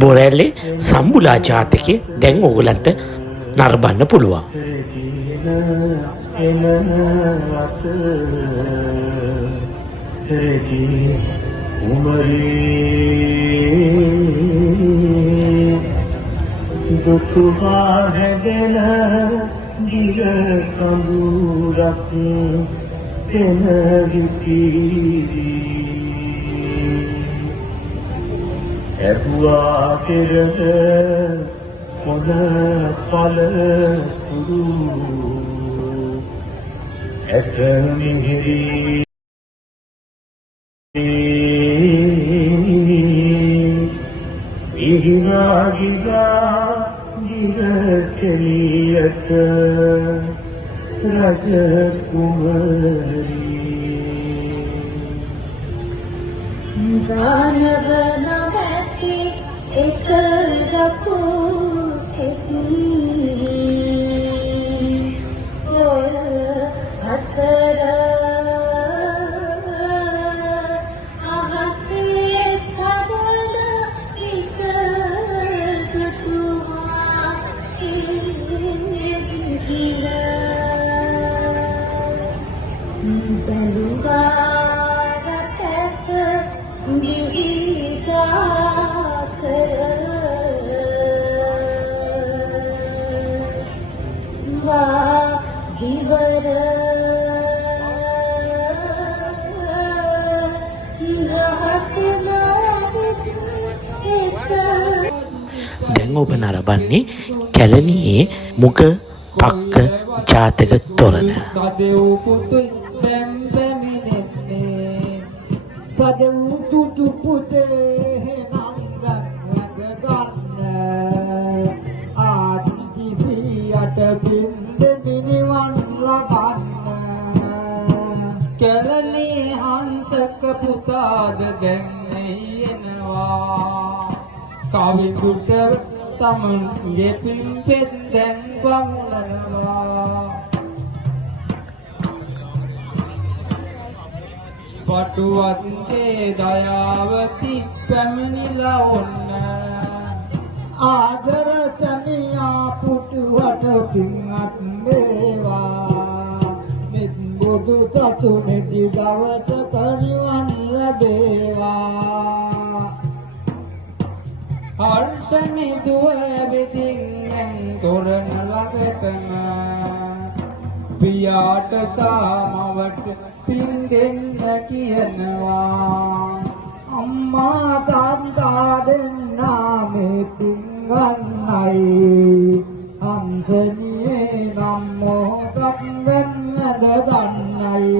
බොරැල්ලේ සම්බුලා ජාතකේ දැන් ඕගලන්ට නරඹන්න පුළුවන්. දුක්ඛා හැදෙන දිග කඳුරක් පෙන විසිරි ඇහුවා කෙරද මොන පල කුරු ඇස මිහිරි විහිනා ගිගා ගිර කෙලියට රජ කුමරී දානව නැති එක රකුසෙත් ඔය අතර අහසේ සබල එක දුටුවා බැලුවා දැන් ඔබ නරඹන්නේ කැලණියේ මුග පක්ක ජාතක තොරණ. සදෙව් තුතු පුතේ නංගන් ගන්න ආදි සියට බින්ද මිනිවන් ලබන්න කැලණි හංසක පුතාද දැන් එනවා කවිකුට තමන්ගේ පින්පෙත් දැන් පමුණනවා පටුවත්ගේ දයාවති පැමිණිලා ඔන්න ආදර සමියා පුටුවට පින්වත් වේවා මෙත් බුදු සතු මෙදි දවස කනිවන් ලැබේවා හර්ෂනි දුව විදින් තොරණ ළඟටම පියාට සාමවට පින් දෙන්න කියනවා අම්මා තාත්තා දෙන්නා මේ පින් ගන්නයි අන්තනියේ නම් මොහොතක් ගන්නද ගන්නයි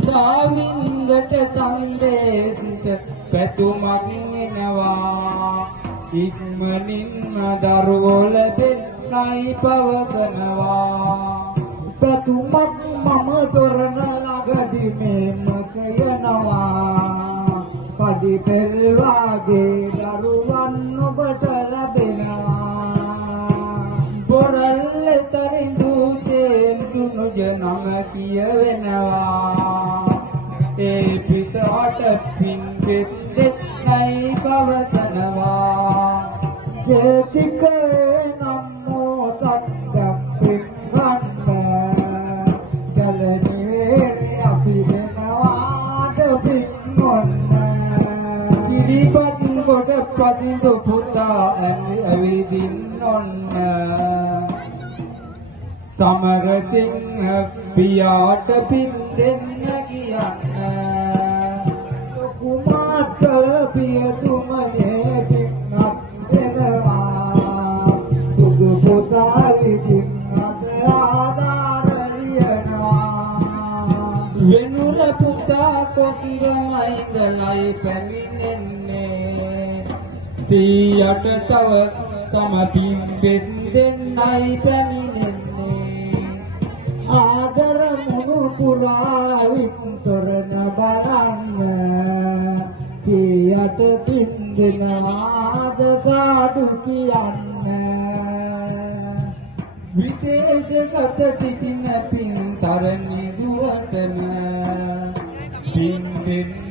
සාවින්දට සංදේශිත පැතුමක් එනවා ඉක්මනින්ම දරුවෝ ලැබෙන්නයි පවසනවා පැතුමක් මම තොරණ ළඟදි මෙම කියනවා පඩි පෙරවාගේ දරුවන් ඔබට ලැබෙනවා බොරැල්ල තරිඳු තෙන්තුණු ජනම කියවෙනවා ඒ පිටාට පින් දෙන්නයි පවසනවා ජේතිකේ නම් මොතක් දැප්පින් කොට පසින්දු පුතා ඇවිදින් ඔන්න සමරසිංහ පියාට පින් දෙන්න කියන්න කුමාතර පියතුමනේ පින්නක් දෙනවා දුදු පුතා විදින් ආදාරියනවා වෙනුර පුතා කොසිරමයිදලයි පැමිණෙන්නේ සියට තව තම පින්පෙත් දෙන්නයි පැමිණෙන්නේ ආදර මුණු පුරා විතොරණ බලන්න සියට පින් දෙනවාද කාඩු කියන්න විදේශගත සිටින පින් සරණි දුවටම පින් දෙන්න